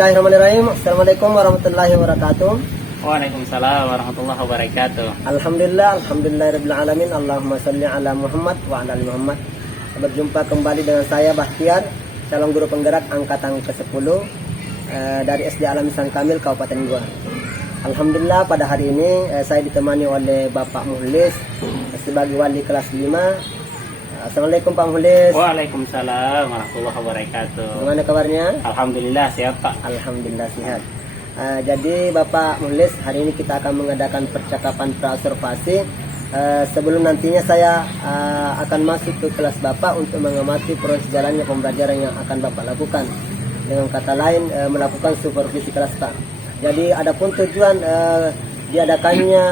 Bismillahirrahmanirrahim. Assalamualaikum warahmatullahi wabarakatuh. Waalaikumsalam warahmatullahi wabarakatuh. Alhamdulillahirabbil alamin. Allahumma shalli ala Muhammad wa ala ali Muhammad. Berjumpa kembali dengan saya Bahtiar, calon guru penggerak angkatan ke-10 dari SD Alam Ihsan Kamil Kabupaten Goa. Alhamdulillah pada hari ini saya ditemani oleh Bapak Mukhlis sebagai wali kelas 5. Assalamualaikum Pak Mukhlis. Waalaikumsalam warahmatullahi wabarakatuh. Gimana kabarnya? Alhamdulillah sehat Pak. Alhamdulillah sehat. Jadi Bapak Mukhlis, hari ini kita akan mengadakan percakapan praobservasi. Sebelum nantinya saya akan masuk ke kelas Bapak untuk mengamati proses jalannya pembelajaran yang akan Bapak lakukan. Dengan kata lain, melakukan supervisi kelas Pak. Jadi adapun tujuan diadakannya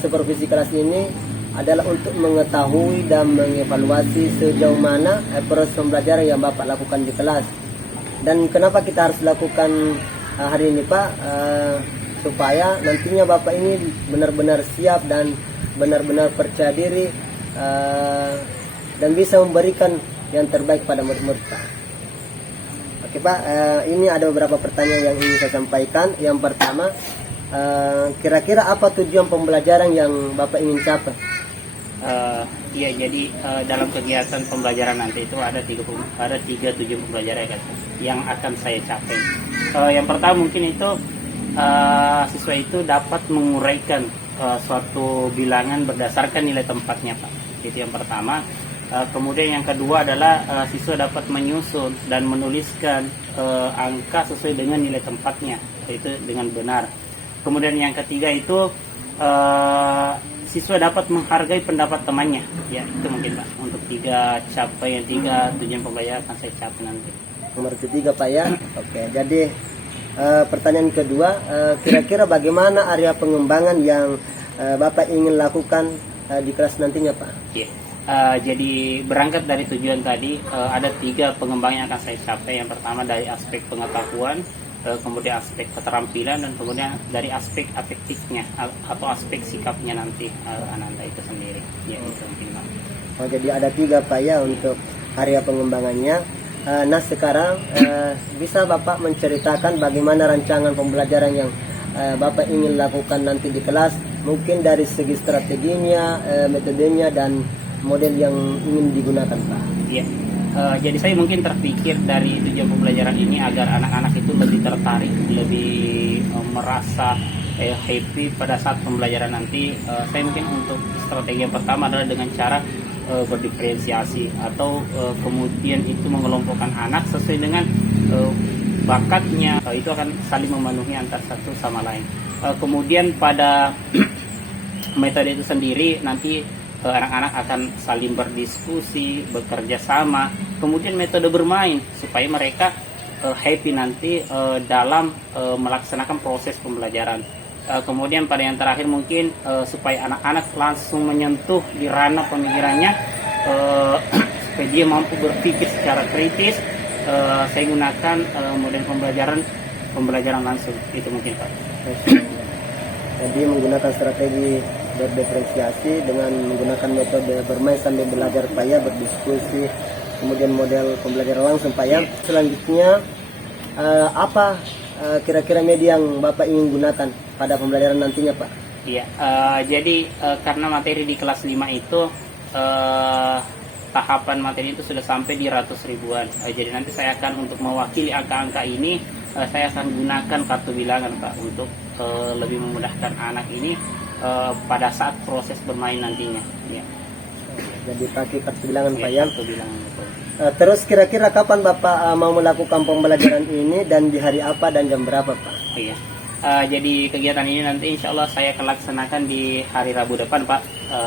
supervisi kelas ini adalah untuk mengetahui dan mengevaluasi sejauh mana proses pembelajaran yang Bapak lakukan di kelas. Dan kenapa kita harus lakukan hari ini Pak, supaya nantinya Bapak ini benar-benar siap dan benar-benar percaya diri dan bisa memberikan yang terbaik pada murid-murid Pak. Oke Pak, ini ada beberapa pertanyaan yang ingin saya sampaikan. Yang pertama, kira-kira apa tujuan pembelajaran yang Bapak ingin capai? Iya, jadi dalam kegiatan pembelajaran nanti itu ada tiga tujuan pembelajaran yang akan saya capai. Yang pertama mungkin itu siswa itu dapat menguraikan suatu bilangan berdasarkan nilai tempatnya Pak. Itu yang pertama. Kemudian yang kedua adalah siswa dapat menyusun dan menuliskan angka sesuai dengan nilai tempatnya, itu dengan benar. Kemudian yang ketiga itu siswa dapat menghargai pendapat temannya. Ya, itu mungkin Pak untuk tiga tujuan pembelajaran akan saya capai nanti. Nomor ketiga Pak ya. Oke, jadi pertanyaan kedua, kira-kira bagaimana area pengembangan yang Bapak ingin lakukan di kelas nantinya Pak? Ya. Jadi berangkat dari tujuan tadi, ada tiga pengembangan yang akan saya capai. Yang pertama dari aspek pengetahuan, kemudian aspek keterampilan, dan kemudian dari aspek afektifnya atau aspek sikapnya nanti Ananda itu sendiri. Ya, itu mungkin Pak. Oh, jadi ada tiga Pak ya untuk area pengembangannya. Nah sekarang bisa Bapak menceritakan bagaimana rancangan pembelajaran yang Bapak ingin lakukan nanti di kelas, mungkin dari segi strateginya, metodenya, dan model yang ingin digunakan Pak. Iya. Jadi saya mungkin terpikir dari tujuan pembelajaran ini agar anak-anak itu lebih tertarik, lebih merasa happy pada saat pembelajaran nanti. Saya mungkin untuk strategi yang pertama adalah dengan cara berdiferensiasi atau kemudian itu mengelompokkan anak sesuai dengan bakatnya. Itu akan saling memenuhi antara satu sama lain. Kemudian pada metode itu sendiri nanti anak-anak akan saling berdiskusi, bekerja sama, kemudian metode bermain supaya mereka happy nanti dalam melaksanakan proses pembelajaran. Kemudian pada yang terakhir mungkin supaya anak-anak langsung menyentuh di ranah pemikirannya, supaya dia mampu berpikir secara kritis, saya gunakan model pembelajaran langsung. Itu mungkin Pak. Jadi menggunakan strategi berdiferensiasi dengan menggunakan metode bermain sambil belajar Pak ya, berdiskusi, kemudian model pembelajaran langsung Pak ya. Selanjutnya apa kira-kira media yang Bapak ingin gunakan pada pembelajaran nantinya Pak? Iya, jadi karena materi di kelas 5 itu tahapan materi itu sudah sampai di ratus ribuan. Jadi nanti saya akan untuk mewakili angka-angka ini, saya akan gunakan kartu bilangan Pak untuk lebih memudahkan anak ini pada saat proses bermain nantinya. Ya. Jadi pakai kartu bilangan Pak ya. Kartu bilangan, betul. Terus kira-kira kapan Bapak mau melakukan pembelajaran ini dan di hari apa dan jam berapa Pak? Iya. Jadi kegiatan ini nanti insya Allah saya akan laksanakan di hari Rabu depan Pak.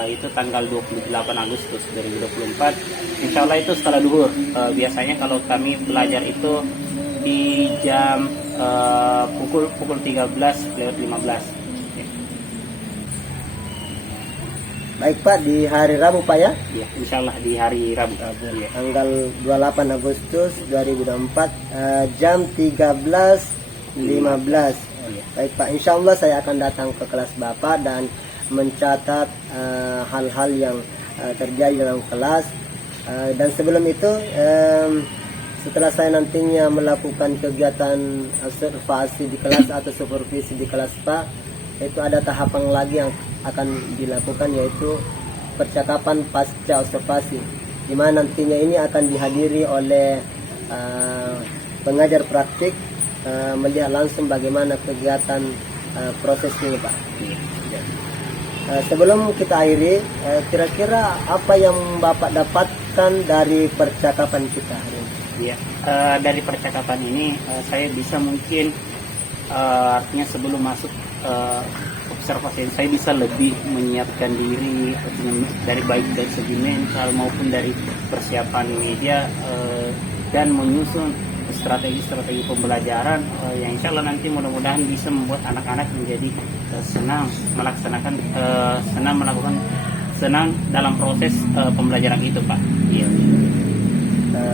Itu tanggal 28 Agustus 2024. Insya Allah itu setelah duhur. Biasanya kalau kami belajar itu di jam pukul 13:15. Baik Pak, di hari Rabu Pak ya? Ya, insya Allah di hari Rabu. Ya. Tanggal 28 Agustus 2024 jam 13:15. Ya. Baik Pak, insya Allah saya akan datang ke kelas Bapak dan mencatat hal-hal yang terjadi dalam kelas. Dan sebelum itu setelah saya nantinya melakukan kegiatan observasi di kelas atau supervisi di kelas Pak, itu ada tahapan lagi yang akan dilakukan, yaitu percakapan pasca observasi, di mana nantinya ini akan dihadiri oleh pengajar praktik, melihat langsung bagaimana kegiatan proses ini Pak. Sebelum kita akhiri, kira-kira apa yang Bapak dapatkan dari percakapan kita hari ini? Ya, dari percakapan ini saya bisa mungkin artinya sebelum masuk observasi saya bisa lebih menyiapkan diri, dari baik dari segi mental maupun dari persiapan media, dan menyusun strategi-strategi pembelajaran yang insya Allah nanti mudah-mudahan bisa membuat anak-anak menjadi senang dalam proses pembelajaran itu Pak. Iya.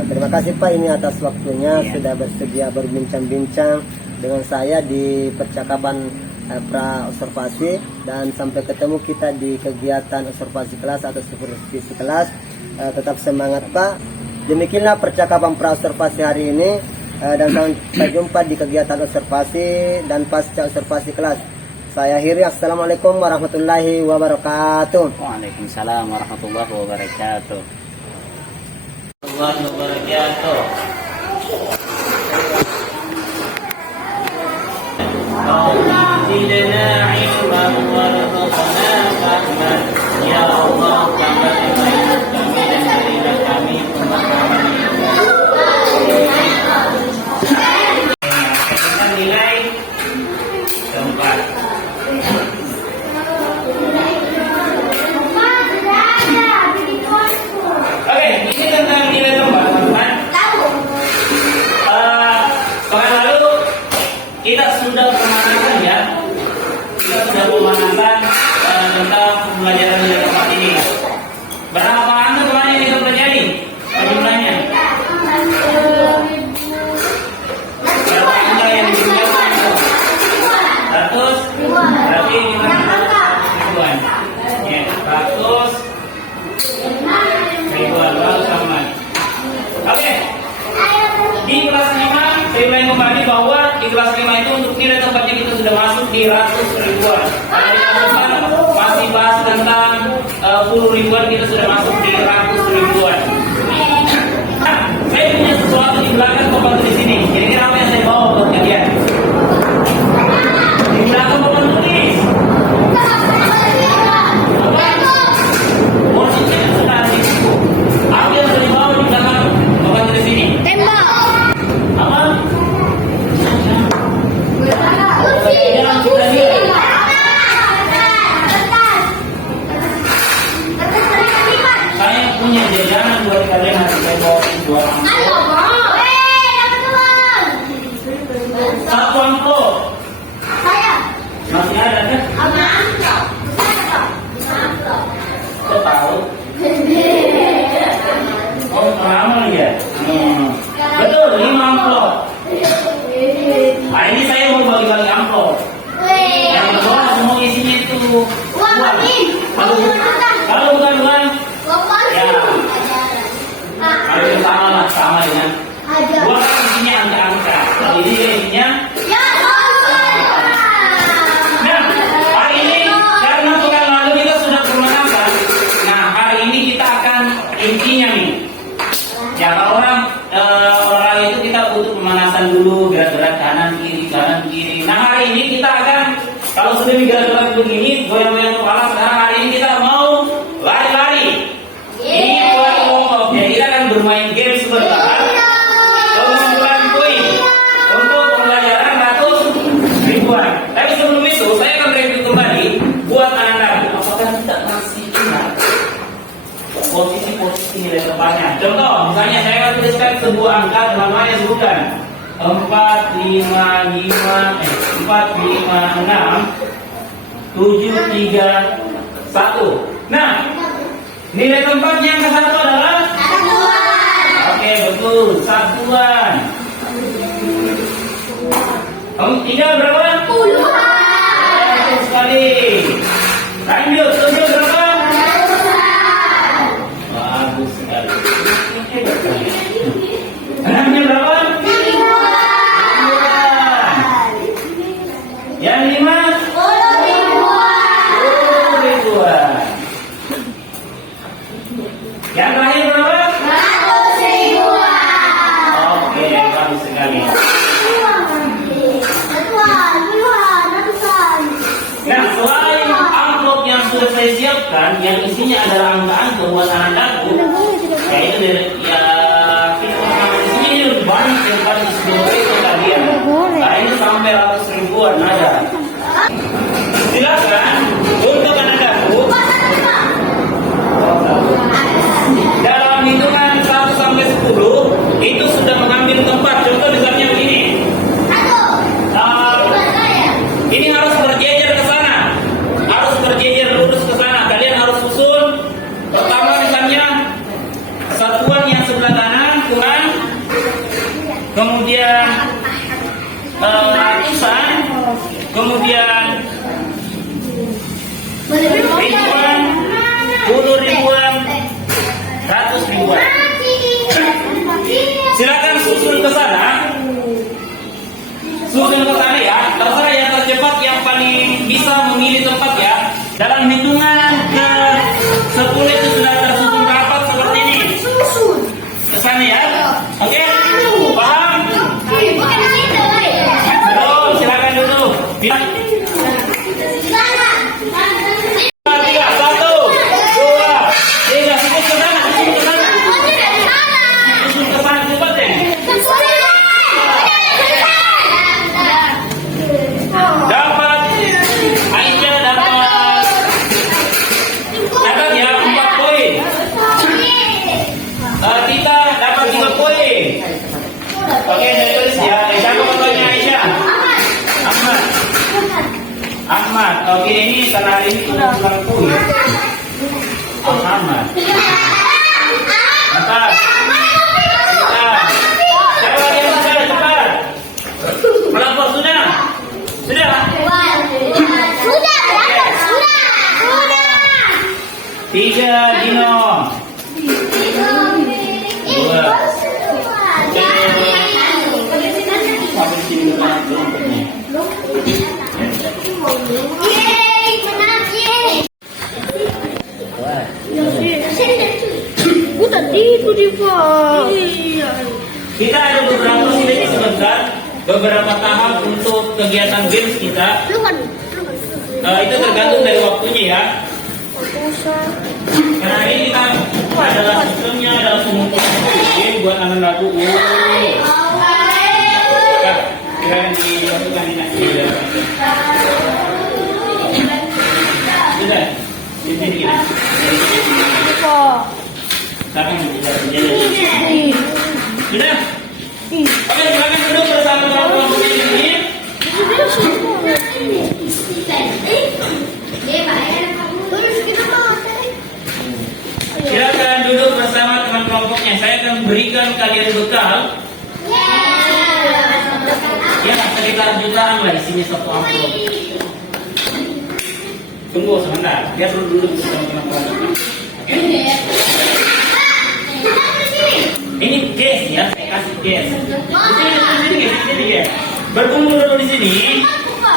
Terima kasih Pak ini atas waktunya, Iya. sudah bersedia berbincang-bincang dengan saya di percakapan pra observasi, dan sampai ketemu kita di kegiatan observasi kelas atau supervisi kelas. Tetap semangat Pak. Demikianlah percakapan pra observasi hari ini, dan sampai jumpa di kegiatan observasi dan pasca observasi kelas. Saya akhiri, assalamualaikum warahmatullahi wabarakatuh. Waalaikumsalam warahmatullahi wabarakatuh. Warahmatullahi wabarakatuh. Zidna ilman warzuqna fahman. Ya Allah, tambah ilmu kami dan berilah kami pemahaman. Kita nilai keempat. Oke, ini tentang nilai keempat, teman-teman. Pekan lalu kita sudah pemanasan ya. Kita sudah pemanasan tentang pembelajaran nilai keempat ini. Berapa anda kemarin yang kita pelajari? Jumlahnya? Berapa anda yang digunakan? 100? Berarti kita ribuan. Ya, 100 ribuan baru sama. Oke. Di kelas 5 saya ulangi kembali bahwa di kelas 5 itu untuk nilai tempatnya kita sudah masuk di ratus ribuan. Kalau kita masih bahas tentang puluh ribuan, kita sudah masuk di ratus ribuan. Nah, saya punya sesuatu di belakang pembantu di sini. Kira-kira apa yang saya bawa buat kalian? Di belakang pembantu tulis. Maksudnya sudah di situ. Apa yang saya bawa di belakang pembantu di sini? Apa? Jangan sudah lihat. Saya punya jajanan buat kalian, harus saya bawa dua amplop. Satu amplop. Masih ada kan? Kau tahu? Oh, lama ya? Betul, 5 amplop. Nah, ini saya mau bagi-bagi amplop. Yang kedua semua isinya itu uang. Kalau bukan uang, ya harus sama dengan uang isinya angka-angka. Kalau ini isinya. Nah, hari ini karena pekan lalu kita sudah pemanasan. Nah, hari ini kita akan intinya nih. Ya, kalau orang itu kita butuh pemanasan dulu, gerak-gerak kanan kiri. Nah, hari ini kita akan, kalau sudah digerak-gerak begini, goyang-goyang kepala, sekarang hari ini kita mau lari-lari. Ini buat kelompok, ya kita akan bermain game sebentar. Pengumpulan poin untuk pembelajaran ratus ribuan. Tapi sebelum itu, saya akan review kembali buat anak-anak. Apakah kita masih ingat posisi nilai tempatnya? Contoh, misalnya saya akan tuliskan sebuah angka dengan mana sebutkan 4, 5, 6, 7, 3, 1. Nah, nilai tempatnya yang ke-1 adalah oke, betul, satuan. Kamu 3 berapa? Puluhan. Betul sekali. Lanjut, 7 berapa? Bagus sekali. 6 berapa? Yang terakhir berapa? 100 ribuan. Oke, bagus sekali. Nah, selain amplop yang sudah saya siapkan, yang isinya adalah angka-angka buat anak-anakku, yaitu ya isinya ini lebih banyak yang tadi sebelumnya itu tadi ya. Nah, ini sampai 100 ribuan ada. Silakan untuk anak-anakku dalam hitungan 1 sampai 10 itu sudah mengambil tempat. Contoh misalnya begini. Ini harus berjejer ke sana, harus berjejer lurus ke sana. Kalian harus susun. Pertama misalnya satuan yang sebelah kanan kurang, kemudian ratusan, kemudian ribuan, 10 ribuan, 100 ribuan. Silakan susun ke sana. Susun ke sana ya. Terserah yang tercepat yang paling bisa memilih tempat ya. Dalam hitungan ke 10 itu sudah tersusun rapat seperti ini. Ke sana ya. Oke? Paham? Betul, silakan duduk. Oke, saya tulis ya. Siapa fotonya Aisyah? Ahmad. Oke, ini karena hari ini udah pulang kuliah. Ahmad. Atas. Siapa yang sudah cepat? Melapor sudah? Sudah? Tiga Dino. 我的地图地方。 Kita ada beberapa sini sebentar, beberapa tahap untuk kegiatan games kita. Itu tergantung dari waktunya ya. Karena ini kita adalah sistemnya adalah semua game buat anak-anakku. Kita yang dimasukkan di nasi. Sudah, di sini kita. Sekarang sudah. Oke, silakan duduk bersama kelompok ini. Silakan duduk bersama teman kelompoknya. Saya akan berikan kalian bekal. Ya, sekitar jutaan lah isinya satu amplop. Tunggu sebentar, biar duduk bersama teman kelompoknya. Oke? Ini case ya, saya kasih case. Di sini ya. Berkumpul dulu di sini.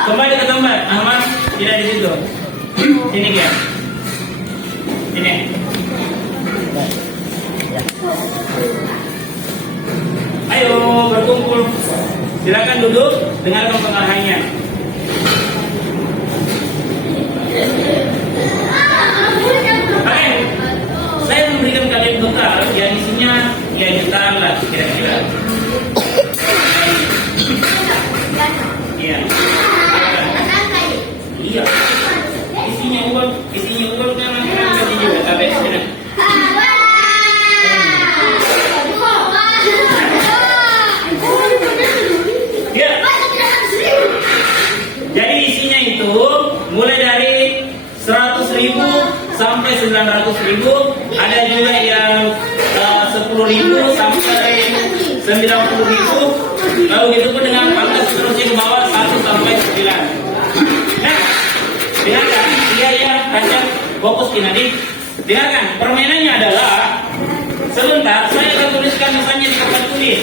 Kembali ke tempat. Ahmad tidak di situ. Sini ya. Sini. Ayo berkumpul. Silakan duduk. Dengarkan pengarahannya. Oke. Saya memberikan kalian bekal yang isinya ya jutaan lah kira-kira. Iya. Iya. Isinya uang kan nanti juga sampai sini. Ya. Jadi isinya itu mulai dari 100.000 sampai 900.000, ada juga yang 10.000 sampai 90.000, lalu gitu pun dengan angka seterusnya ke bawah 1 sampai 9. Nah, dengarkan, ya, kaca fokus di nanti. Dengarkan, permainannya adalah sebentar saya akan tuliskan misalnya di papan tulis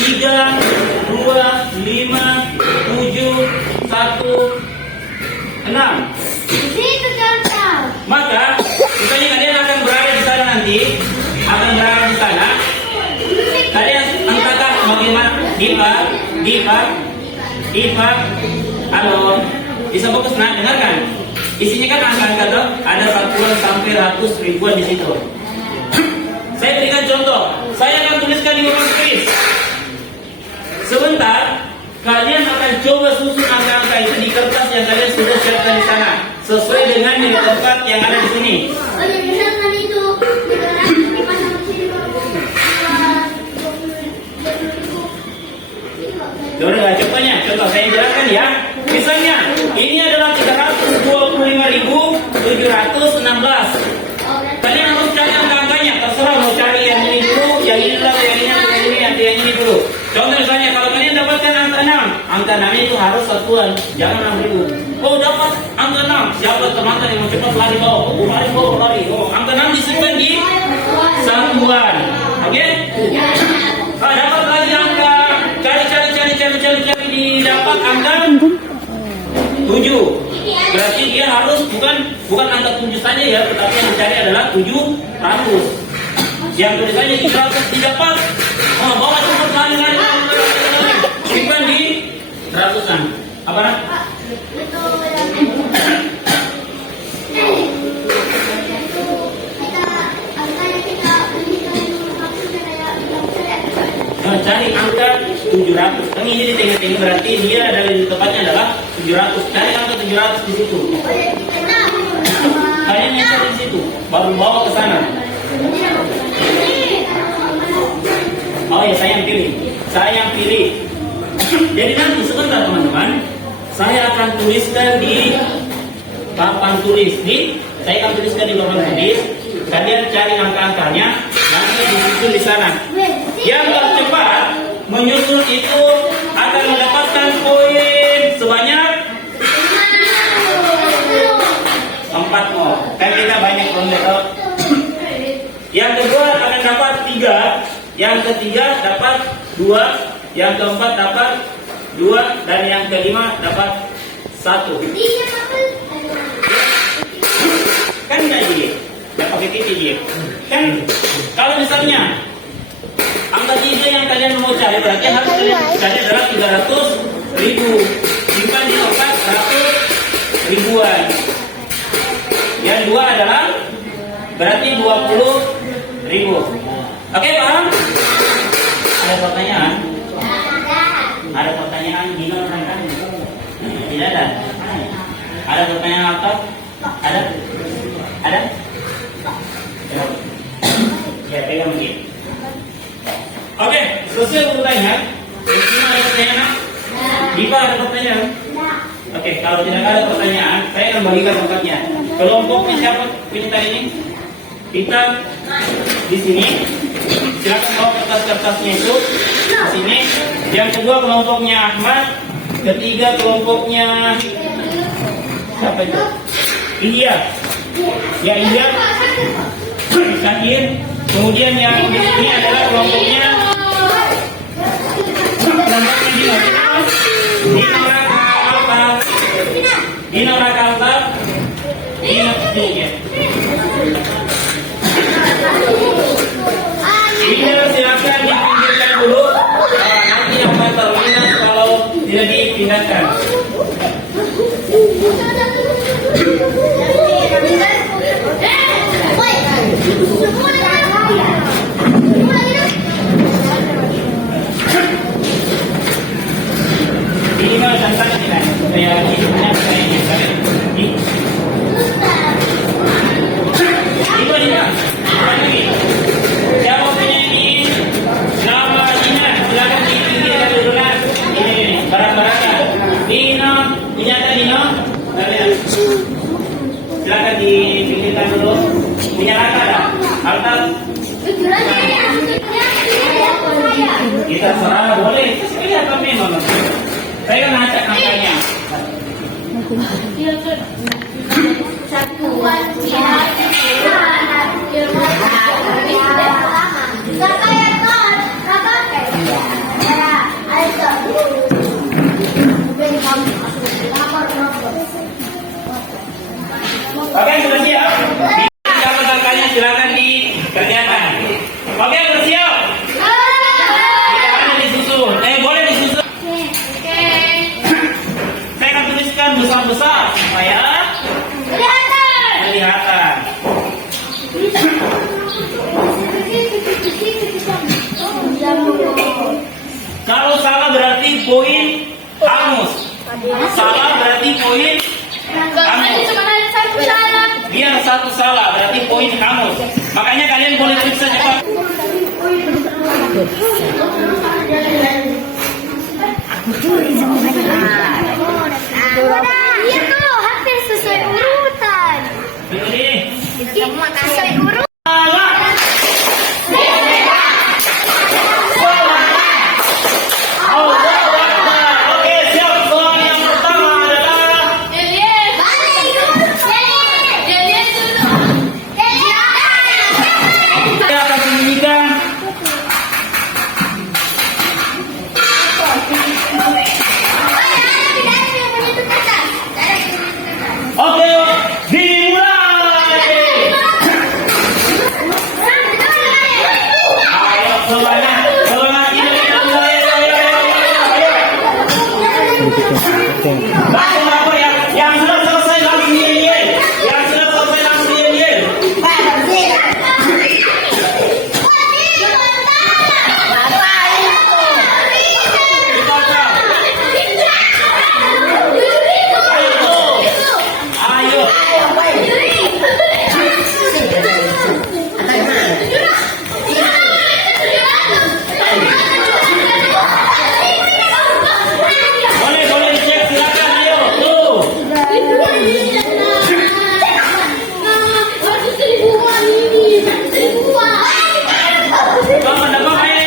3, 2, 5, 7, 1, 6. Maka misalnya kalian akan Ipak, halo, bisa fokus nak dengarkan. Isinya kan angka-angka tuh, ada satuan sampai ratus ribuan di situ. Saya berikan contoh, saya akan tuliskan di papan tulis. Sebentar, kalian akan coba susun angka-angka itu di kertas yang kalian sudah siapkan di sana, sesuai dengan yang tempat yang ada di sini. Oh ya bisa kan itu dipasang di sini. Coba contohnya, contoh saya jelaskan ya. Misalnya, ini adalah 325.716. Kalian harus cari angka-angkanya, terserah mau cari yang ini dulu, yang ini dulu, yang ini dulu. Contoh misalnya, kalau kalian dapatkan angka 6, angka 6 itu harus satuan, jangan 6.000. Oh dapat angka 6, siapa teman-teman yang mau cepat lari lari. Oh angka 6 disimpan di satuan, oke? Dapat lagi angka, cari didapat angka 7. Berarti dia harus bukan angka 7 saja ya, tetapi yang dicari adalah 700. Yang tulisannya 300 didapat. Oh, bawa cepat lari. Simpan di ratusan. Apa nak? Cari angka 700. Kan ini di tengah-tengah berarti dia adalah di tempatnya adalah 700. Cari angka 700 di situ. Kalian yang cari di situ, baru bawa ke sana. Oh ya, saya yang pilih. Jadi nanti sebentar teman-teman, saya akan tuliskan di papan tulis. Saya akan tuliskan di papan tulis. Kalian cari angka-angkanya, nanti disusun di sana. Yang tercepat menyusun itu akan mendapatkan poin sebanyak 4 more. Kan kita banyak ronde. Yang kedua akan dapat 3, yang ketiga dapat 2, yang keempat dapat 2, dan yang kelima dapat 1. Kan enggak jadi? Enggak pakai titik dia. Kan kalau misalnya angka 3 yang kalian mau cari berarti harus kalian cari adalah 300.000. Simpan di tempat 100 ribuan. Yang 2 adalah berarti 20.000. Oke, paham? Ada pertanyaan? Ada pertanyaan gimana kan? Tidak ada. Ada pertanyaan apa? Ada? Ya, pegang begini. Oke, selesai urutannya. Cuma ada pertanyaan? Dipa ada pertanyaan? Oke, kalau tidak ada pertanyaan, saya akan bagikan tempatnya. Kelompoknya siapa penyita ini? Kita di sini. Silakan bawa kertas-kertasnya itu di sini. Yang kedua kelompoknya Ahmad. Ketiga kelompoknya siapa itu? Iya. Ya iya. Sakir. Kemudian yang di sini adalah kelompoknya Dino Rakalta. Ini silakan dipinggirkan dulu. Nanti yang terlihat kalau tidak dipindahkan. Ini mah santai tidak? Saya hidupnya saya ini. Itu dia. Lagi. Siapa punya ini? Nama Dina. Silakan dipinggirkan dulu lah. Ini barang-barangnya. Dino, dinyata Dino. Silakan dipinggirkan dulu. Menyalakan dah. Altar. Kita serah boleh. Kelihatan memang. Saya kan acak angkanya. Oke, sudah siap? Kalau angkanya silakan dikerjakan. Oke, sudah siap? Tidak ada disusun. Boleh Kalau salah berarti poin hangus. Salah berarti poin hangus. Biar satu salah berarti poin hangus. Makanya kalian boleh periksa cepat. Iya tuh, hampir sesuai urutan. Ini. Sesuai urutan. Oke, siap. Soal yang pertama adalah saya akan bunyikan. Oke, dimulai. Ayo semuanya, semangat ini. Langsung apa ya? Yang sudah selesai langsung nyanyi. Yang sudah selesai langsung nyanyi. Dibaca. Ayo. Boleh dicek, silakan. Ayo, tuh. Kamu dapat ayo.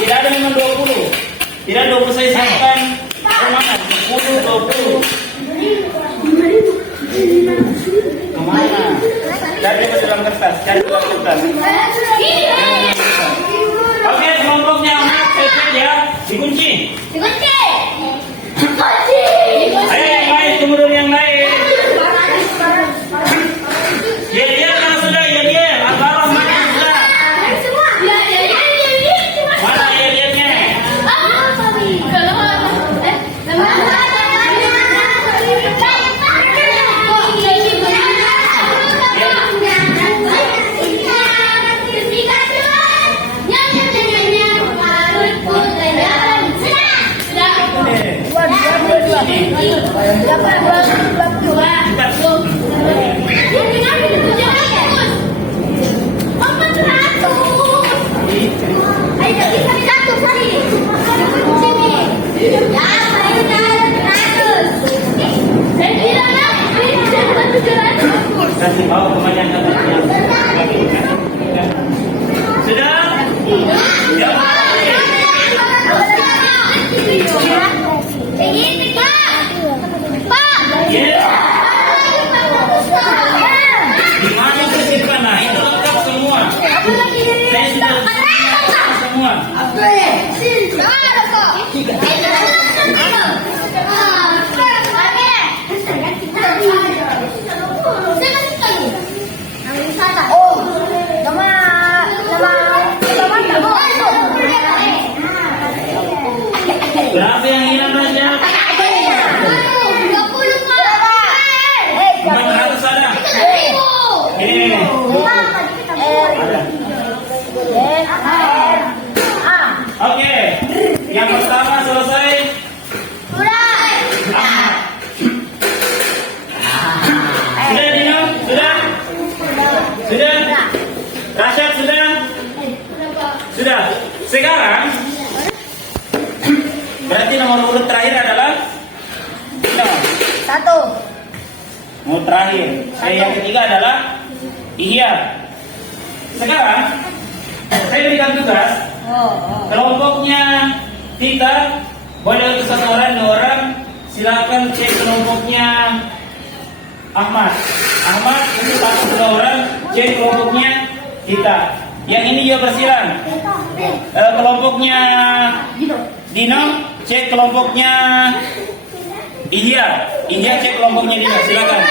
Tidak ada memang 20. Tidak 20 saya siapkan. Kemana? 10, 20. Kemana? Cari di dalam kertas. Cari di dalam kertas. Oke, kelompoknya anak ya. Dikunci. Ayo yang lain, tunggu dulu yang lain. Ya, kan sudah, ya. Alvaro, mana sudah? Mana ya? Kasih bawa kembalian sudah? Ya. Yes. Di mana kesimpan? Nah, itu lengkap semua. Saya sudah lengkap semua. Berapa yang hilang aja? 400 ada. Ini. Oke. Yang pertama selesai. Sudah Dino? Sudah? Sudah? Rasyad sudah? Sudah. Sekarang berarti nomor urut terakhir adalah Satu. nomor terakhir. Yang ketiga adalah Ihya. Sekarang saya berikan tugas. Kelompoknya Tika, boleh untuk satu orang, 2 orang. Silakan cek kelompoknya Ahmad. Ahmad untuk 1-2 orang, cek kelompoknya Tika. Yang ini juga bersilang. Kelompoknya Dino, cek kelompoknya India. India cek kelompoknya Dino. Silakan.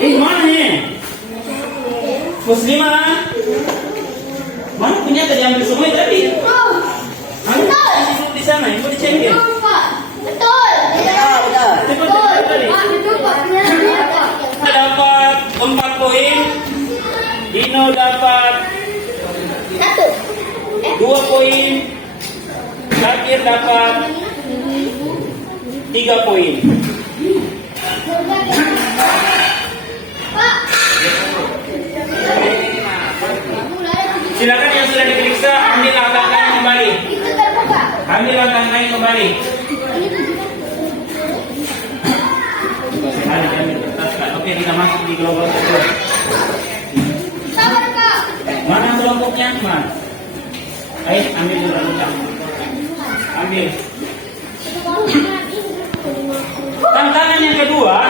Mana nih? Muslimah. Mana punya tadi ambil semua tadi? Ambil di sana, ibu dicek ya. Betul. Cepat tadi. Dapat 4 poin. Dino dapat 2 poin. Zakir dapat 3 poin. Silakan yang sudah diperiksa ambil angka-angkanya kembali. Ambil angka-angkanya kembali. Oke, kita masuk di kelompok kedua. Mana kelompoknya, Mas? Ayo, ambil dulu. Ambil. Tantangan yang kedua,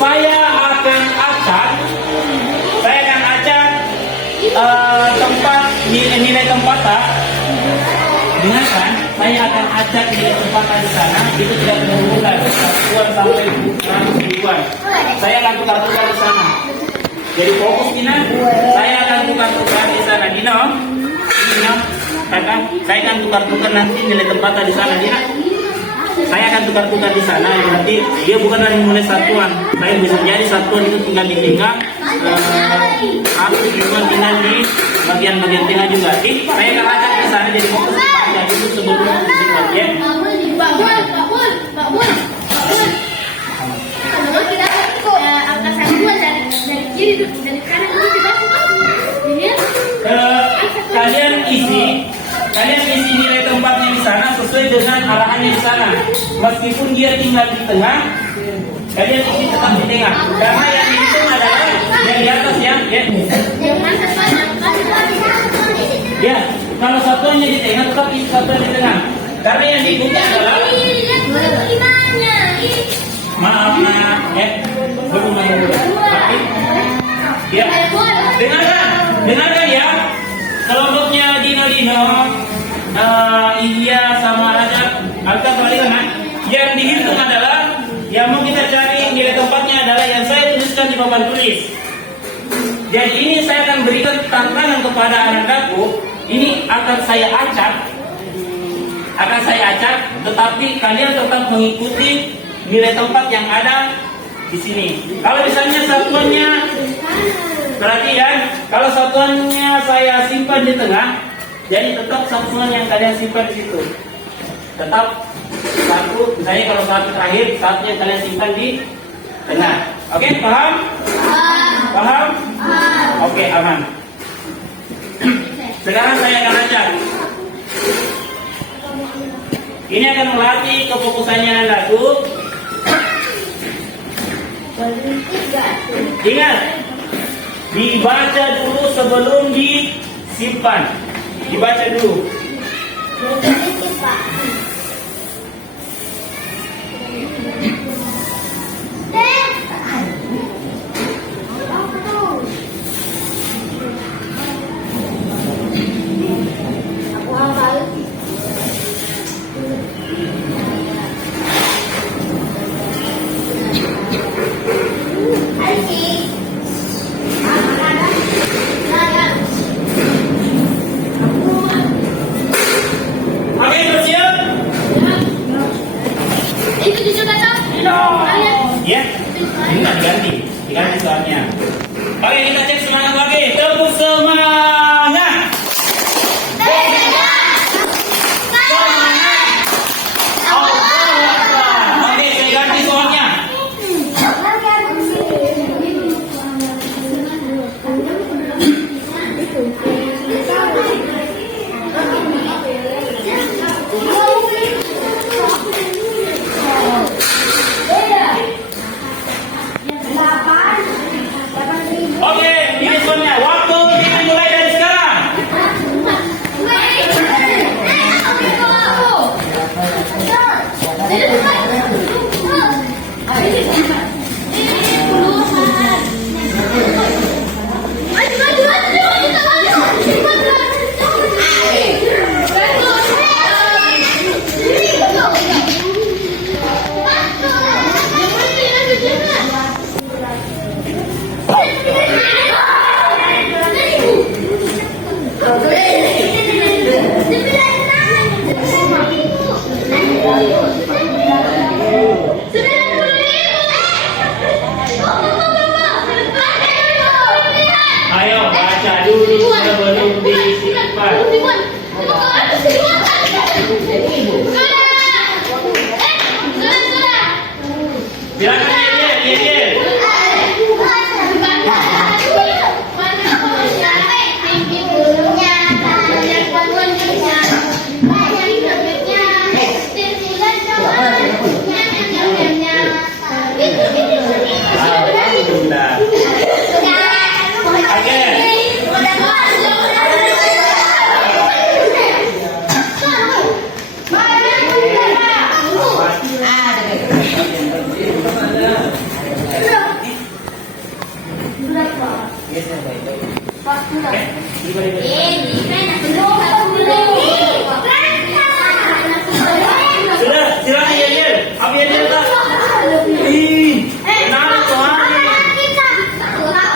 saya akan acak tempat nilai tempatan. Dengarkan, saya akan acak nilai tempatan di sana. Itu tidak berhubungan satuan sampai ribuan. Saya akan tukar-tukar di sana. Jadi fokus Dina, saya akan tukar-tukar di sana. Dino, kakak, saya akan tukar-tukar nanti nilai tempatan di sana. Dina, saya akan tukar-tukar di sana. Nanti dia bukan dari mulai satuan. Saya bisa jadi satuan itu tinggal di tengah. Aku juga tinggal di bagian-bagian tengah juga. Saya akan acak di sana jadi fokus pada itu sebelum disebut ya. Angka satuan dari kiri dari kanan itu kita kalian isi nilai tempatnya di sana sesuai dengan arahannya di sana. Meskipun dia tinggal di tengah, kalian isi tetap di tengah. Karena yang dihitung adalah yang di atas ya. Ya, kalau satuannya di tengah tetap isi satuan di tengah. Karena yang dihitung adalah maaf ya, belum ya. Dengarkan ya. Kelompoknya Dino, Iya sama Rajab, Alta kan? Yang dihitung adalah yang mau kita cari nilai tempatnya adalah yang saya tuliskan di papan tulis. Jadi ini saya akan berikan tantangan kepada anak-anakku. Ini akan saya acak, tetapi kalian tetap mengikuti nilai tempat yang ada di sini. Kalau misalnya satuannya, perhatian, kalau satuannya saya simpan di tengah, jadi tetap satuan yang kalian simpan di situ. Tetap satu, misalnya kalau satu terakhir, satu yang kalian simpan di tengah. Oke, paham? Paham? Oke, aman. Sekarang saya akan acak. Ini akan melatih kefokusannya anakku. Ingat, dibaca dulu sebelum disimpan. Dibaca dulu. Oke, bersiap? belum disimpan. Silakan Yel. Alhamdulillah. Sudah, silakan Yel. Apa Yel tak? Ih, kenapa tuh?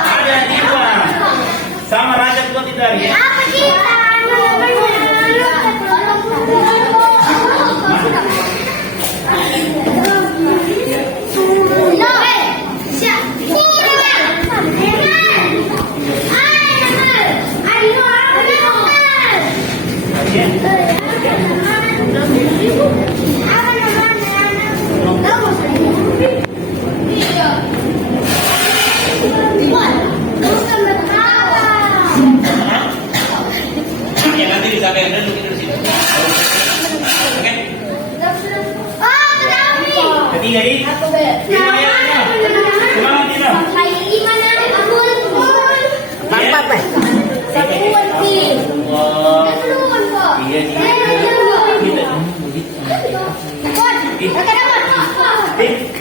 Ada tiga. Sama raja tua tidak ya? Ya nanti bisa kayak dan mungkin di sini. Oke. Ketiga ini. Semangat Tina. Mantap ya.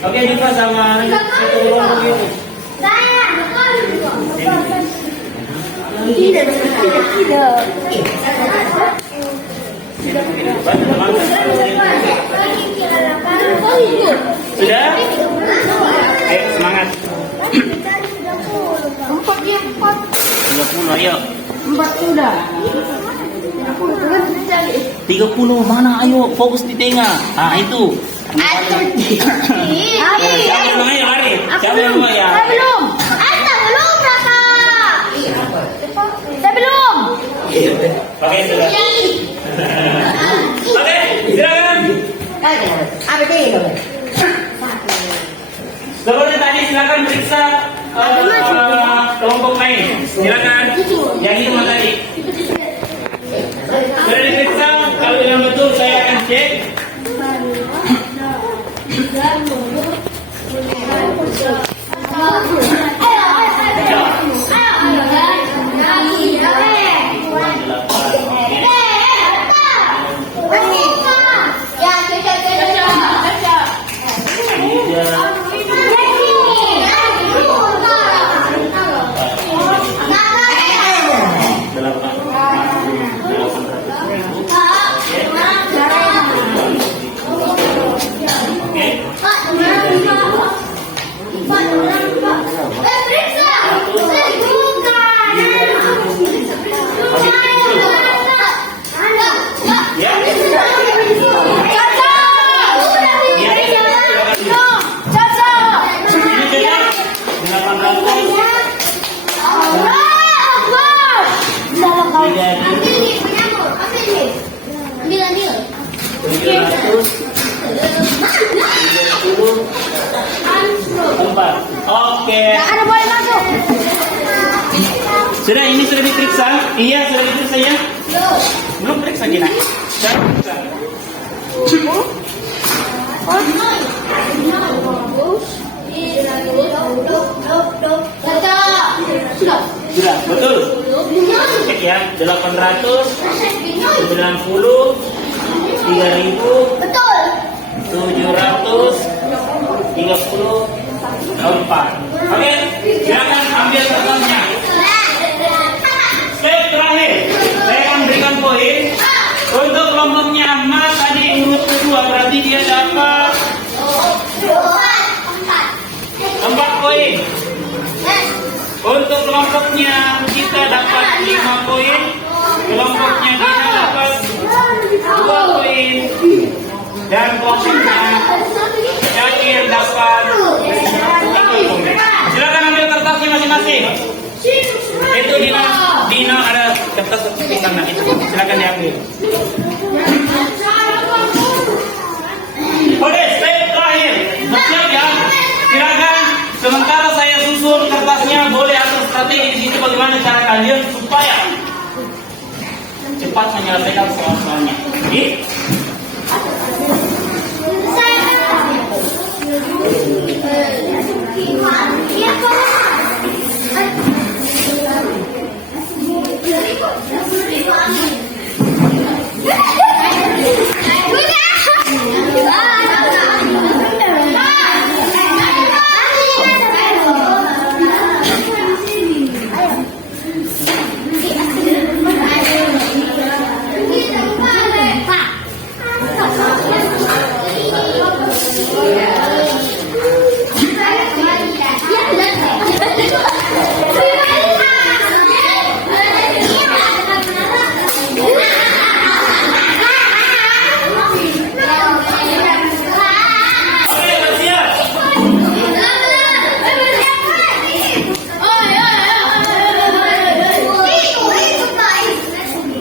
Oke, juga sama satu ruang begitu. Sudah? Semangat. 30, ayo. 30 mana? Ayo, fokus di tengah. Ah, itu. Siapa yang mau lari? Siapa yang mau ya? Oke, sudah. Oke, silakan. Seperti tadi silakan periksa kelompok lain. Silakan. Yang itu tadi. Sudah diperiksa, kalau yang betul saya akan cek. Oke. Sudah, ini sudah diperiksa? Iya, sudah diperiksa ya? Belum periksa Gina. Sudah periksa. Sudah, betul. Cek ya, 800, 90, 3000, 734. Oke, silakan ambil kertasnya. Step terakhir, saya akan berikan poin untuk kelompoknya Ahmad tadi urut kedua, berarti dia dapat 4 poin. Untuk kelompoknya kita dapat 5 poin, kelompoknya kita dapat 2 poin, dan kelompoknya Syakir dapat 1 poin. Silakan ambil kertasnya masing-masing. Itu Dina ada kertas pesanan itu silakan diambil. Oke, step terakhir. Bersiap ya. Silakan. Sementara saya susun kertasnya, boleh atur strategi di situ bagaimana cara kalian supaya cepat menyelesaikan soal-soalnya. Oke?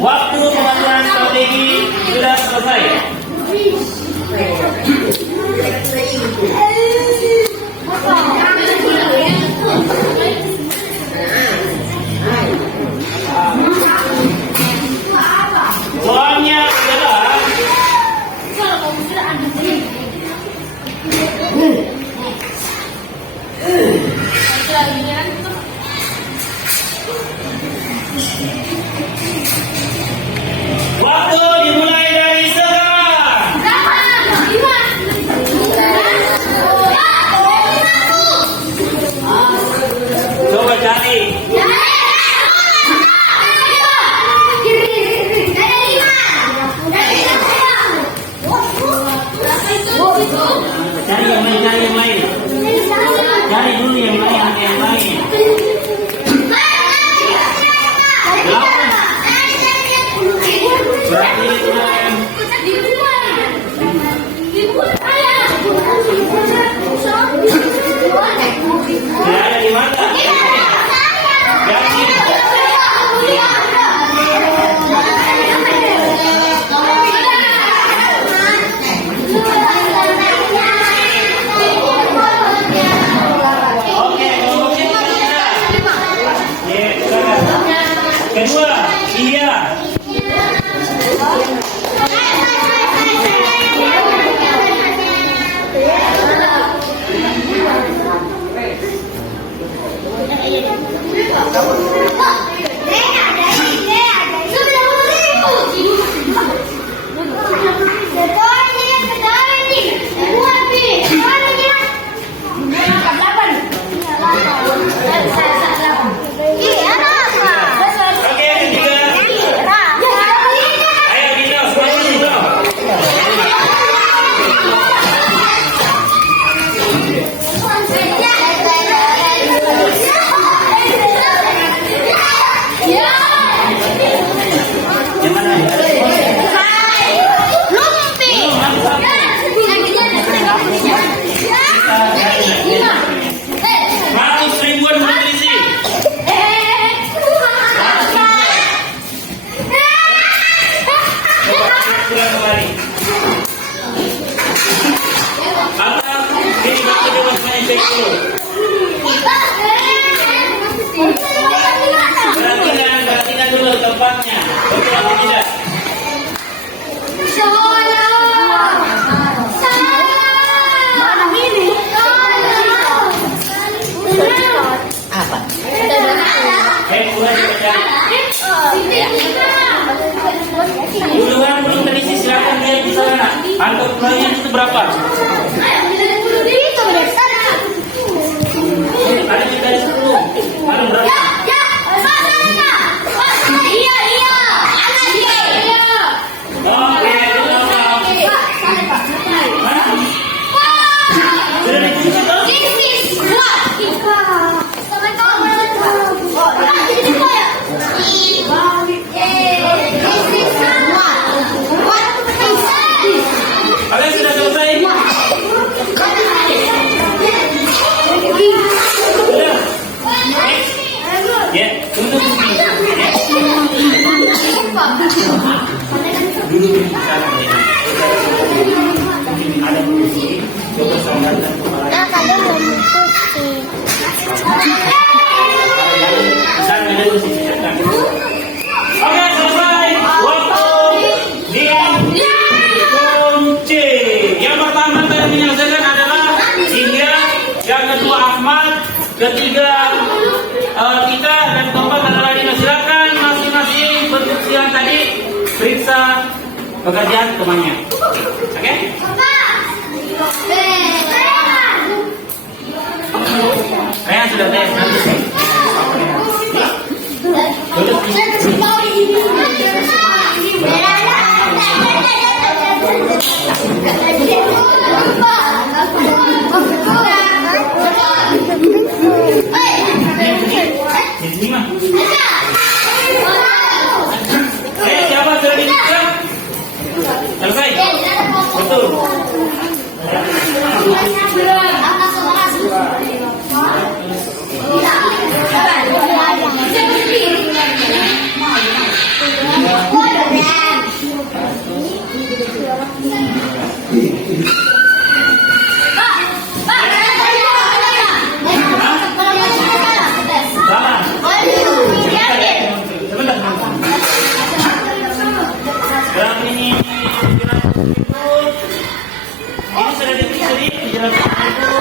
Waktu pengaturan strategi sudah selesai. Soalnya adalah waktu dimulai dari sekarang. Coba cari. Cari yang lain, cari yang lain. Cari dulu yang lain, yang lain. 8. Berarti ada di mana? Yakin? Oke, kedua, iya. Perhatikan dulu tempatnya. Betul atau tidak? Apa? Duluan belum terisi, silakan lihat di sana. Angka pulangnya itu berapa? Ada yang dari 10. Ada berapa? Oke, sudah ditunjuk toh? Kalian sudah selesai? Sudah. ketiga Tika dan keempat adalah Dina. Silakan masing-masing bentuk silang tadi periksa pekerjaan temannya. Oke? Saya sudah tes. Lima. Siapa sudah dibuka? Selesai. Betul. Salah. Sekarang ini sudah dijelaskan itu.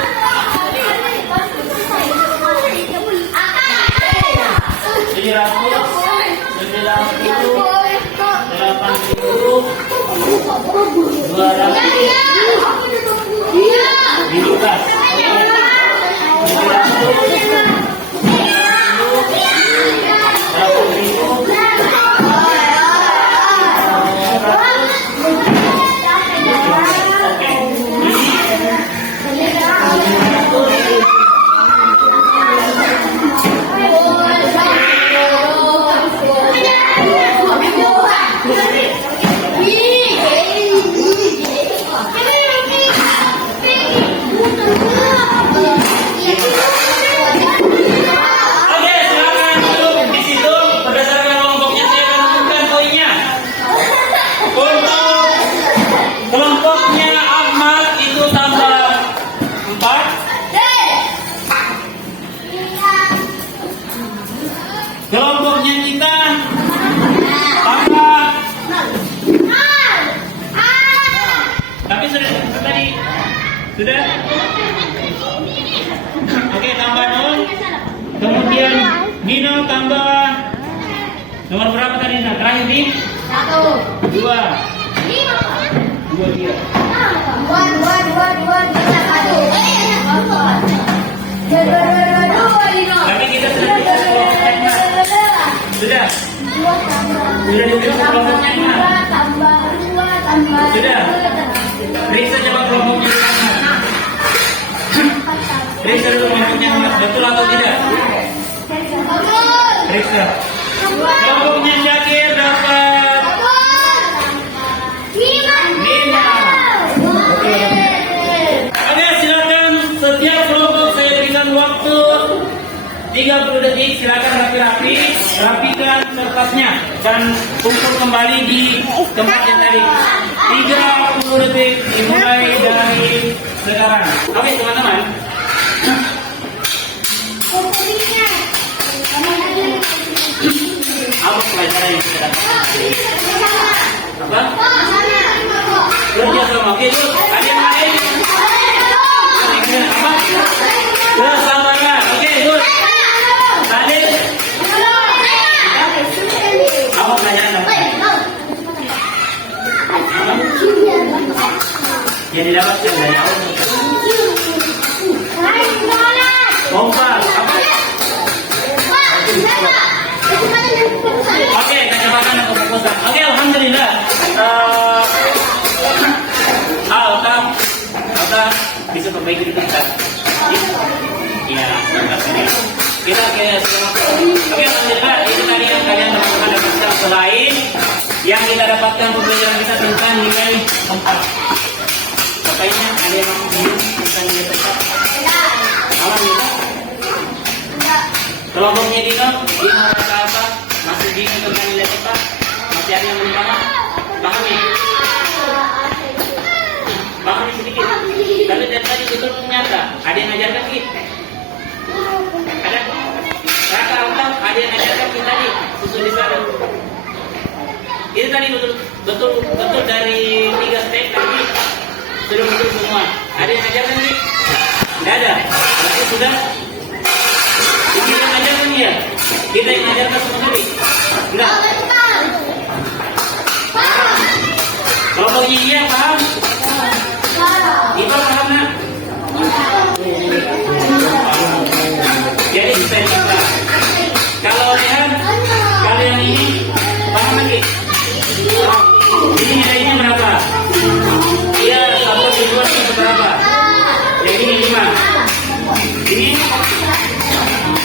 Kelompoknya kita tambah. Tapi sudah tadi sudah. Oke, tambah 0. Kemudian Dino tambah nomor berapa tadi? Nah, terakhir nih 2 dia. Tapi kita sudah dibilang kelompoknya di mana? Sudah. Periksa coba kelompoknya di mana? Periksa dulu kelompoknya di mana? Betul atau tidak? Periksa. Kelompoknya Syakir dapat 5. Oke, silakan setiap kelompok saya berikan waktu 30 detik. Silakan rapi-rapi, rapikan kertasnya dan kumpul kembali di tempat yang tadi. 30 detik dimulai dari sekarang. Oke, teman-teman. Apa pelajaran yang kita dapat? Apa? Kerja sama. Oke, dulu. Ada yang lain? Apa? Kesabaran. Oke, dulu. Salih. Apa pelajaran dapat? Yang didapatkan dari Allah. Kompas. Apa? Oke, kecepatan dan kefokusan. Oke, alhamdulillah. Alta bisa perbaiki diri kita. Iya, kita ke oke, alhamdulillah. Itu tadi yang kalian teman-teman dapatkan. Selain yang kita dapatkan pembelajaran kita tentang nilai 4. Pokoknya ada yang bingung tentang nilai 4. Alhamdulillah. Kelompoknya Dino rasa apa? Masih bingung tentang nilai 4? Masih ada yang belum paham? Pahami? Pahami sedikit? Tapi dari tadi betul nyata. Ada yang ajarkan kita? Ada? Raka atau ada yang ajarkan kita tadi? Susul di sana. Itu tadi betul dari 3 step tadi sudah betul semua. Ada yang ajarkan kita? Tidak ada. Berarti sudah ya? Kita yang ngajarkan sama Nabi. Enggak. Kelompok iya paham? Itu paham nak? Jadi kita bisa. Kalau lihat kalian ini paham lagi? Ini nilainya berapa? Iya, 1 dibuat itu berapa? Yang ini 5.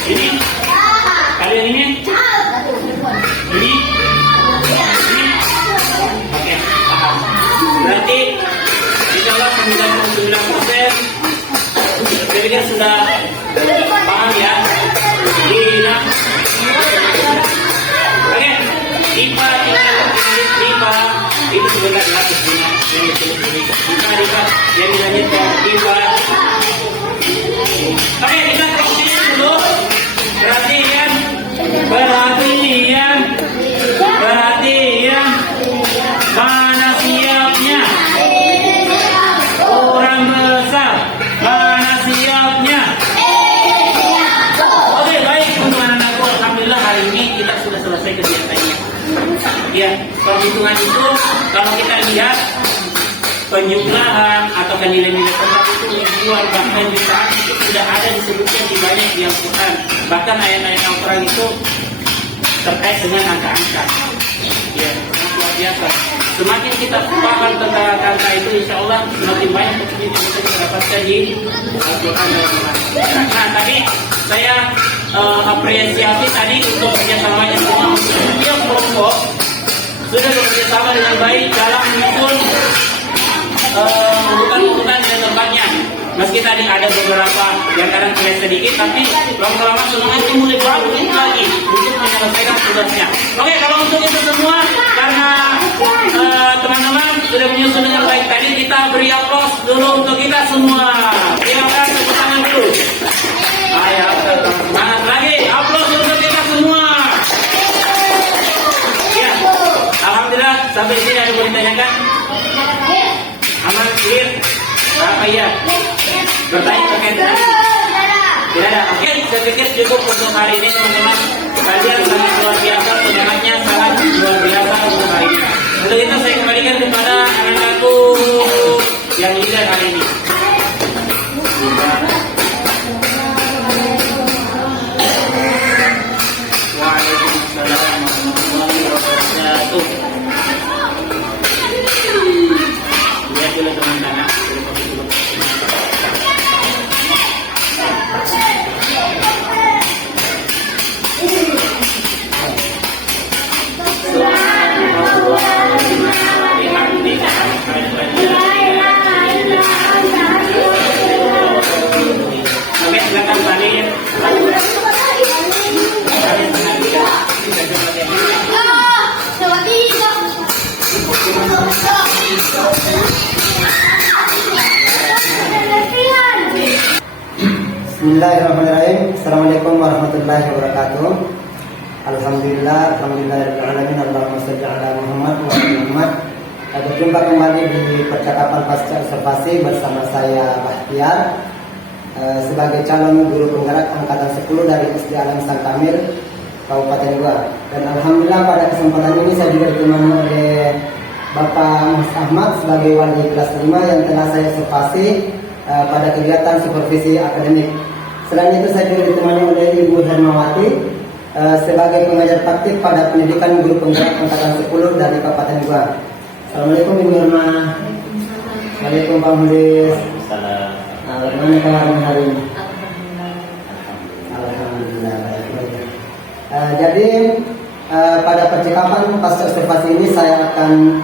Ini kalian ini oke, paham. Berarti insyaallah 99% saya pikir sudah paham ya. Iya. Oke, IPA itu sebenarnya gratis yang disebut ini. IPA yang dilanjutkan IPA. Oke, kita proses dulu. Perhatian. Mana siapnya? Orang besar. Mana siapnya? Oke, baik untuk anak-anakku. Alhamdulillah hari ini kita sudah selesai kegiatannya. Ya, perhitungan itu kalau kita lihat penjumlahan atau nilai-nilai tetap itu ribuan bahkan jutaan itu sudah ada disebutkan di banyak di Al-Quran. Bahkan ayat-ayat Al-Quran itu terkait dengan angka-angka. Ya, luar biasa. Semakin kita paham tentang angka itu, insya Allah semakin banyak petunjuk yang bisa kita dapatkan di Al-Quran dan Al-Quran. Nah, tadi saya apresiasi tadi untuk kerjasamanya semua. Setiap kelompok sudah bekerjasama dengan baik dalam menyusun urutan-urutan dan tempatnya. Meski tadi ada beberapa yang kadang terlihat sedikit, tapi lama-lama semuanya itu mulai bagus lagi untuk menyelesaikan tugasnya. Oke, kalau untuk itu semua, karena teman-teman sudah menyusun dengan baik tadi, kita beri aplaus dulu untuk kita semua. Silakan tepuk tangan dulu. Ayo, semangat lagi, aplaus untuk kita semua. Ya, alhamdulillah sampai sini ada yang ditanyakan. Aman, clear? Apa ya? Bertanya terkait dengan tidak ada. Oke, saya pikir cukup untuk hari ini teman-teman. Kalian sangat luar biasa, semangatnya sangat luar biasa untuk hari ini. Untuk itu saya kembalikan kepada anak-anakku yang leader hari ini. Waalaikumsalam warahmatullahi wabarakatuh. Lihat dulu teman-teman. Oke, silakan balik. Bismillahirrahmanirrahim. Assalamualaikum warahmatullahi wabarakatuh. Alhamdulillahirrahmanirrahim. Allahumma sholli ala Muhammad wa ala Muhammad. Berjumpa kembali di percakapan pasca observasi bersama saya Bahtiar sebagai calon guru penggerak angkatan 10 dari SD Alam Sang Kamil Kabupaten Goa. Dan alhamdulillah pada kesempatan ini saya juga ditemani oleh Bapak Mas Ahmad sebagai wali kelas 5 yang telah saya observasi pada kegiatan supervisi akademik. Selain itu saya juga ditemani oleh Ibu Hermawati sebagai pengajar praktik pada pendidikan guru penggerak angkatan 10 dari Kabupaten Goa. Assalamualaikum Ibu Herma. Waalaikumsalam Pak Mulis. Bagaimana kabarnya hari ini? Alhamdulillah. Jadi pada percakapan pasca observasi ini saya akan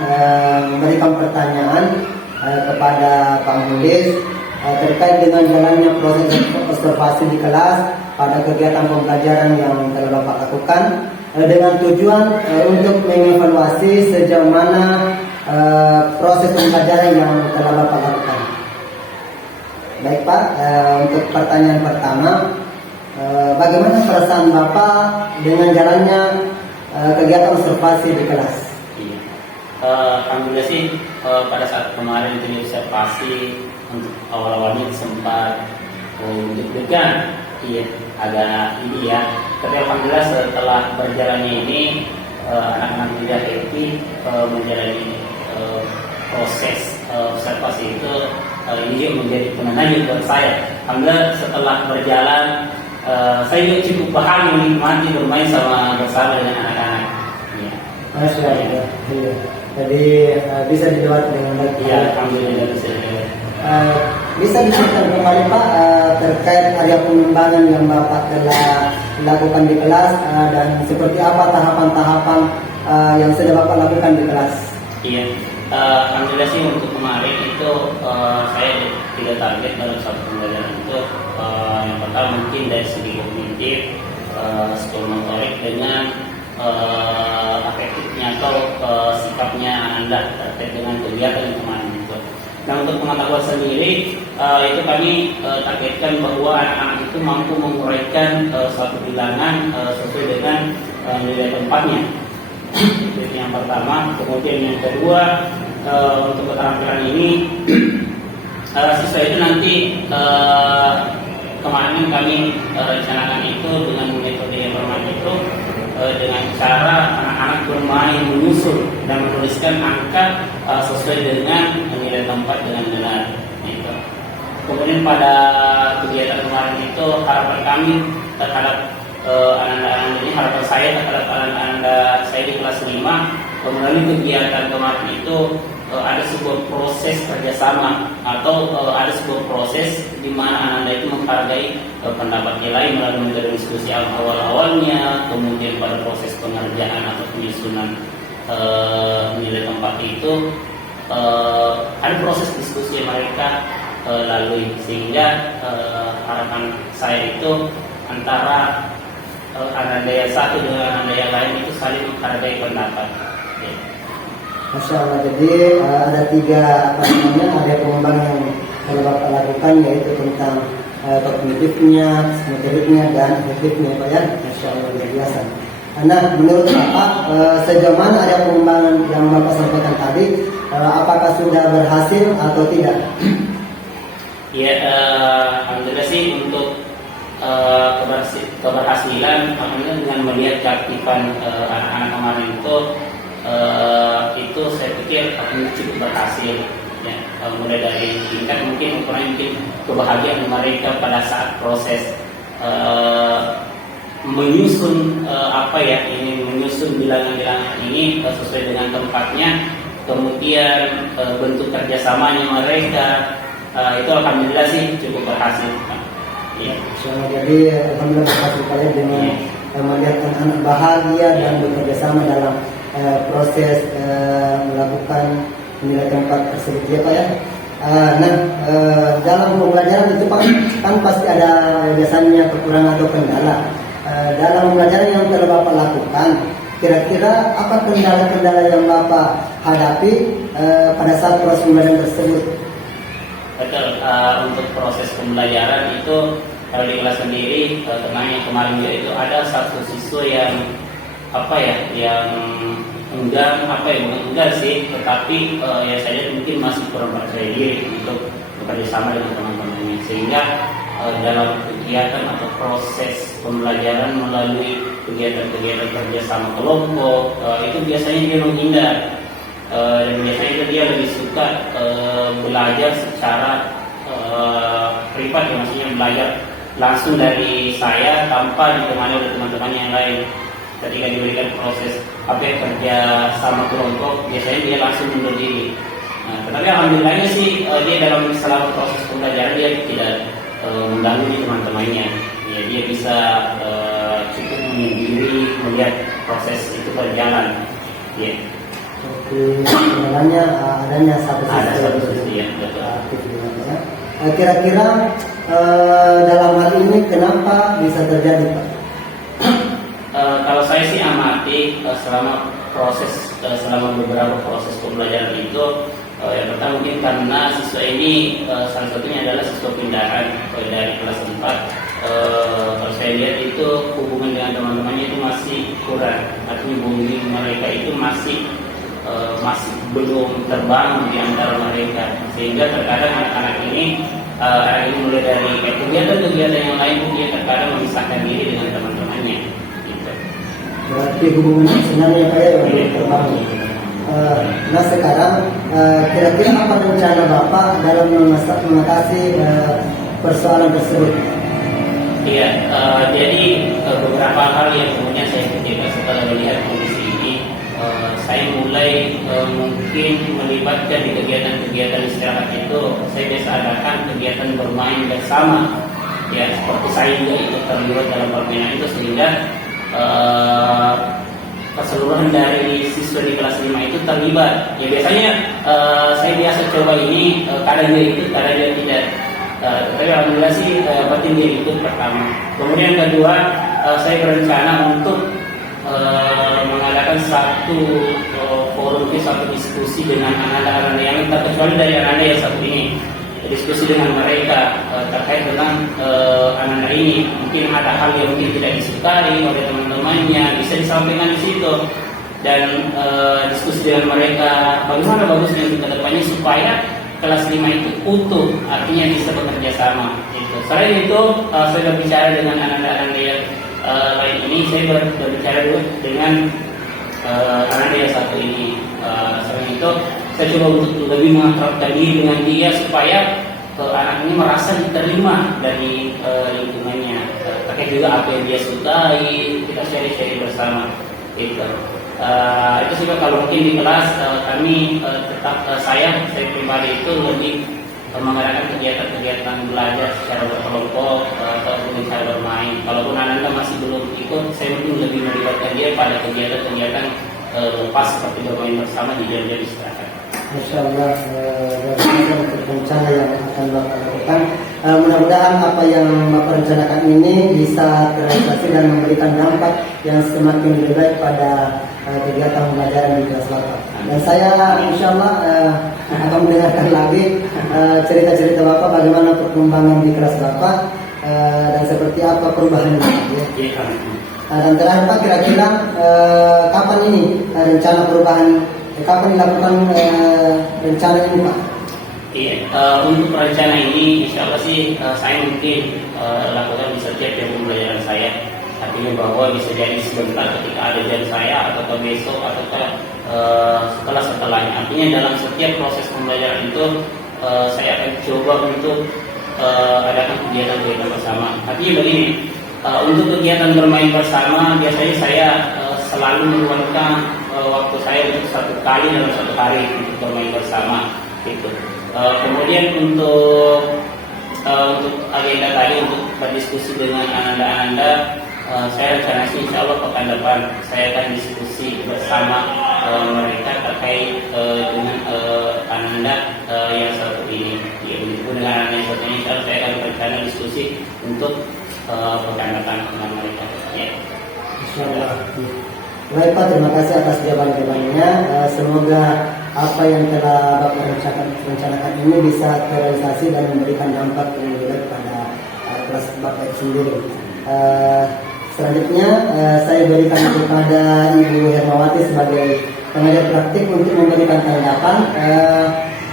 memberikan pertanyaan kepada Pak Mulis terkait dengan jalannya proses observasi di kelas pada kegiatan pembelajaran yang telah Bapak lakukan dengan tujuan untuk mengevaluasi sejauh mana proses pembelajaran yang telah Bapak lakukan. Baik Pak, untuk pertanyaan pertama, bagaimana perasaan Bapak dengan jalannya kegiatan observasi di kelas? Alhamdulillah sih pada saat kemarin itu observasi untuk awal-awalnya sempat deg-degan. Iya, agak ini ya. Tapi alhamdulillah setelah berjalannya ini anak-anak juga happy menjalani proses observasi itu. Ini juga menjadi penenang buat saya. Alhamdulillah setelah berjalan saya juga cukup paham menikmati bermain bersama dengan anak-anak. Ya. Masya Allah. Iya. Jadi bisa dilewati dengan baik. Ya, alhamdulillah bisa dilewati. Bisa diceritakan kembali Pak terkait area pengembangan yang Bapak telah lakukan di kelas dan seperti apa tahapan-tahapan yang sudah Bapak lakukan di kelas? Iya, alhamdulillah sih untuk kemarin itu saya 3 target dalam satu pembelajaran itu. Yang pertama mungkin dari segi kognitif, psikomotorik dengan afektifnya atau sikapnya Anda terkait dengan kegiatan yang kemarin itu. Nah untuk pengetahuan sendiri itu kami targetkan bahwa anak-anak itu mampu menguraikan suatu bilangan sesuai dengan nilai tempatnya. Itu yang pertama. Kemudian yang kedua untuk keterampilan ini siswa itu nanti kemarin kami rencanakan itu dengan metode yang bermain itu dengan cara anak-anak bermain menyusun dan menuliskan angka sesuai dengan nilai tempat dengan benar. Gitu. Kemudian pada kegiatan kemarin itu harapan kami terhadap anak-anak ini, harapan saya terhadap anak-anak saya di kelas 5 melalui kegiatan kemarin itu ada sebuah proses kerjasama atau ada sebuah proses di mana anak-anak itu menghargai pendapat lain melalui metode diskusi awal-awalnya, kemudian pada proses pengerjaan atau penyusunan nilai tempat itu ada proses diskusi yang mereka lalui, sehingga harapan saya itu antara anak daya satu dengan anak daya lain itu saling menghargai pendapat. Ya. Masya Allah. Jadi ada 3 area pengembangan yang kalau Bapak lakukan, yaitu tentang kognitifnya, motoriknya dan efektifnya Pak ya. Masya Allah, luar biasa. Nah menurut Bapak sejauh mana area pengembangan yang Bapak sampaikan tadi, apakah sudah berhasil atau tidak? Ya, alhamdulillah sih untuk keberhasilan, alhamdulillah dengan melihat keaktifan anak-anak kemarin itu saya pikir akan cukup berhasil. Ya, mulai dari tingkat mungkin ukuran mungkin kebahagiaan mereka pada saat proses menyusun menyusun bilangan-bilangan ini sesuai dengan tempatnya, kemudian bentuk kerjasamanya mereka itu alhamdulillah sih cukup berhasil. Ya. Jadi alhamdulillah berhasil Pak ya, dengan melihat anak-anak bahagia dan bekerja sama dalam proses melakukan nilai tempat tersebut ya Pak ya. Dalam pembelajaran itu Pak kan pasti ada biasanya kekurangan atau kendala. Dalam pembelajaran yang telah Bapak lakukan, kira-kira apa kendala-kendala yang Bapak hadapi pada saat proses pembelajaran tersebut? Betul, untuk proses pembelajaran itu kalau di kelas sendiri tentang yang kemarin juga itu ada satu siswa yang enggak sih, tetapi ya saya mungkin masih kurang percaya diri untuk bekerja sama dengan teman-temannya, sehingga dalam kegiatan atau proses pembelajaran melalui kegiatan-kegiatan kerjasama kelompok itu biasanya dia menghindar. Dan biasanya dia lebih suka belajar secara privat, ya, maksudnya belajar langsung dari saya tanpa ditemani oleh teman-teman yang lain. Ketika diberikan proses kerja sama kelompok, biasanya dia langsung mundur diri. Tetapi alhamdulillahnya sih dia dalam selama proses pembelajaran dia tidak mengganggu teman-temannya. Ya, dia bisa cukup menyendiri melihat proses itu berjalan. Ya. Kendalanya adanya satu sisi ya, aktif ya. Kira-kira dalam hal ini kenapa bisa terjadi Pak? Kalau saya sih amati selama beberapa proses pembelajaran itu, yang pertama mungkin karena siswa ini salah satunya adalah siswa pindahan dari kelas 4. Kalau saya lihat itu hubungan dengan teman-temannya itu masih kurang, artinya bonding mereka itu masih belum terbangun di antara mereka, sehingga terkadang anak-anak ini anak ini mulai dari kegiatan-kegiatan yang lain dia terkadang memisahkan diri dengan teman-temannya. Gitu. Berarti hubungan sebenarnya kayak terbangun. Nah sekarang kira-kira apa rencana Bapak dalam mengatasi persoalan tersebut? Iya, jadi beberapa hal yang kemudian saya pikirkan setelah melihat kondisi ini, saya mulai mungkin melibatkan di kegiatan-kegiatan istirahat itu. Saya biasa adakan kegiatan bermain bersama, ya seperti saya juga ikut terlibat dalam permainan itu sehingga keseluruhan dari siswa di kelas 5 itu terlibat. Ya biasanya saya biasa coba ini kadang dia ikut, kadang dia tidak. Tapi alhamdulillah sih penting dia ikut pertama. Kemudian kedua, saya berencana untuk mengadakan satu forum, satu diskusi dengan anak-anak yang terkecuali dari anak-anak yang satu ini. Diskusi dengan mereka terkait dengan anak-anak ini. Mungkin ada hal yang mungkin tidak disukai oleh teman-temannya, bisa disampaikan di situ. Dan diskusi dengan mereka bagaimana bagusnya untuk kedepannya supaya kelas 5 itu utuh, artinya bisa bekerja sama. Gitu. Selain itu, saya berbicara dengan anak-anak yang lain ini, saya berbicara juga dengan anak yang satu ini. Selain itu, saya coba untuk lebih mengakrabkan diri dengan dia supaya anak ini merasa diterima dari lingkungannya. Terkait juga apa yang dia sukai, kita share bersama. Gitu. Itu juga kalau mungkin di kelas kami tetap saya pribadi itu lebih mengadakan kegiatan-kegiatan belajar secara berkelompok ataupun cara bermain. Kalaupun anak-anak masih belum ikut, saya mungkin lebih melibatkan dia pada kegiatan-kegiatan lepas seperti bermain bersama di jam-jam istirahat. Masya Allah, untuk rencana yang akan Bapak lakukan. Mudah-mudahan apa yang Bapak rencanakan ini bisa terrealisasi dan memberikan dampak yang semakin lebih baik pada kegiatan pembelajaran di kelas Bapak. Dan saya insya Allah akan mendengarkan lagi cerita-cerita Bapak bagaimana perkembangan di kelas Bapak dan seperti apa perubahannya. Dan terakhir Pak, kira-kira kapan ini rencana perubahan? Kapan dilakukan rencana ini Pak? Iya, untuk rencana ini insya Allah sih saya mungkin lakukan di setiap jam pembelajaran saya. Artinya bahwa bisa jadi sebentar ketika ada jam saya atau besok atau setelahnya. Artinya dalam setiap proses pembelajaran itu saya akan coba untuk adakan kegiatan-kegiatan bersama. Artinya begini, untuk kegiatan bermain bersama biasanya saya selalu meluangkan waktu saya untuk satu kali dalam satu hari untuk bermain bersama. Gitu. Kemudian untuk agenda tadi untuk berdiskusi dengan anak-anak, saya rencana sih insya Allah pekan depan saya akan diskusi bersama mereka terkait dengan anak-anak yang satu ini. Ya, begitu dengan anak-anak yang satu ini, insya Allah saya akan berencana diskusi untuk pekan depan dengan mereka. Ya. Insya Allah. Baik Pak, terima kasih atas jawaban-jawabannya. Semoga apa yang telah Bapak rencanakan ini bisa terrealisasi dan memberikan dampak yang lebih baik pada kelas Bapak sendiri. Selanjutnya saya berikan kepada Ibu Hermawati sebagai pengajar praktik untuk memberikan tanggapan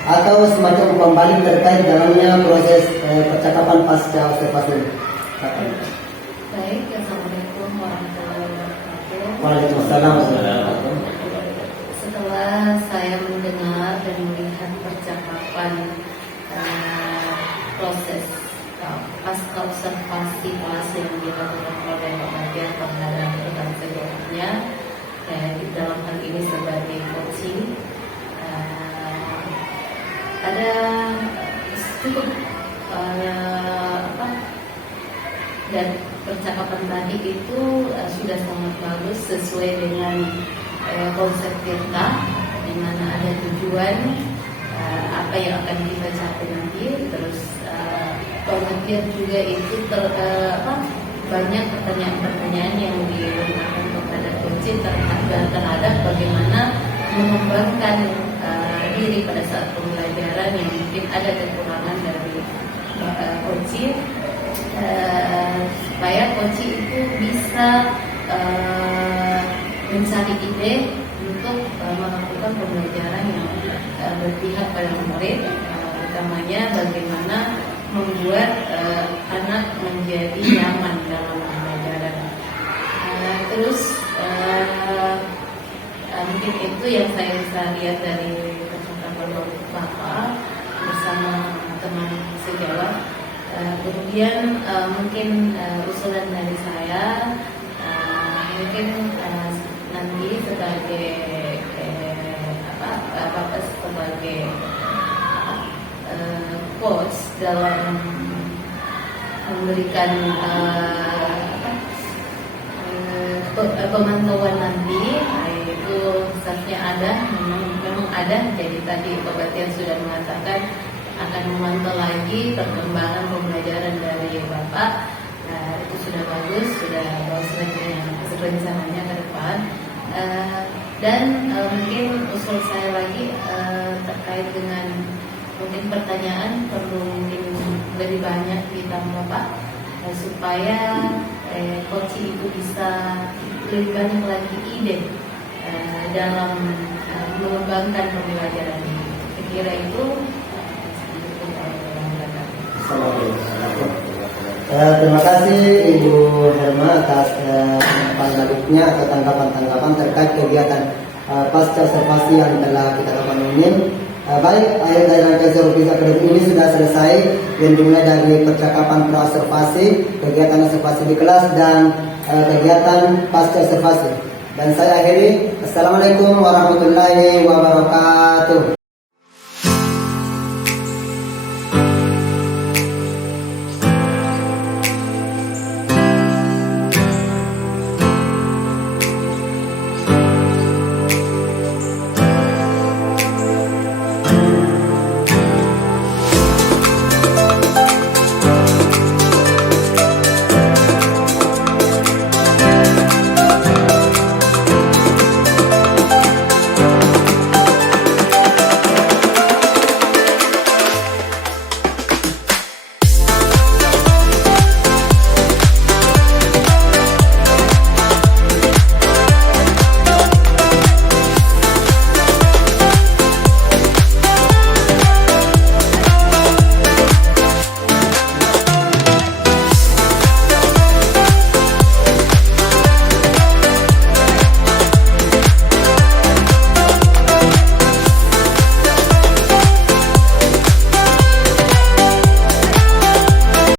atau semacam pembalik terkait dalamnya proses percakapan pasca observasi. Baik, assalamualaikum warahmatullahi wabarakatuh. Waalaikumsalam. Setelah saya mendengar dan melihat percakapan proses pasca observasi kelas yang dilakukan oleh Pak Bagian terhadap rekan sejawatnya, di dalam hal ini sebagai coaching, ada cukup dan percakapan tadi itu sudah sangat bagus sesuai dengan konsep kita, di mana ada tujuan apa yang akan kita capai nanti. Terus kemudian juga itu banyak pertanyaan-pertanyaan yang dilakukan kepada coaching terhadap bagaimana mengembangkan diri pada saat pembelajaran yang mungkin ada kekurangan dari coaching, supaya coaching itu bisa mencari ide untuk melakukan pembelajaran yang berpihak pada murid, utamanya bagaimana membuat anak menjadi nyaman dalam pembelajaran. Terus mungkin itu yang saya bisa lihat dari percakapan Bapak bersama teman sejawat. Kemudian mungkin usulan dari saya mungkin nanti sebagai Bapak sebagai coach dalam memberikan pemantauan nanti, itu seharusnya ada, memang ada. Jadi tadi Pak Batian sudah mengatakan akan memantau lagi perkembangan pembelajaran dari Bapak. Itu sudah bagus, sudah bagus rencananya ke depan. Dan mungkin usul saya lagi terkait dengan mungkin pertanyaan perlu mungkin lebih banyak ditambah Pak, supaya coaching itu bisa lebih banyak lagi ide dalam mengembangkan pembelajaran ini. Saya kira itu Terima kasih Ibu Herma atas pandangannya atau tanggapan-tanggapan terkait kegiatan pasca observasi yang telah kita lakukan ini. Baik, akhir dari rangkaian Survei Akademik ini sudah selesai, yang dimulai dari percakapan pra-observasi, kegiatan observasi di kelas, dan kegiatan pasca observasi. Dan saya akhiri, Assalamualaikum warahmatullahi wabarakatuh.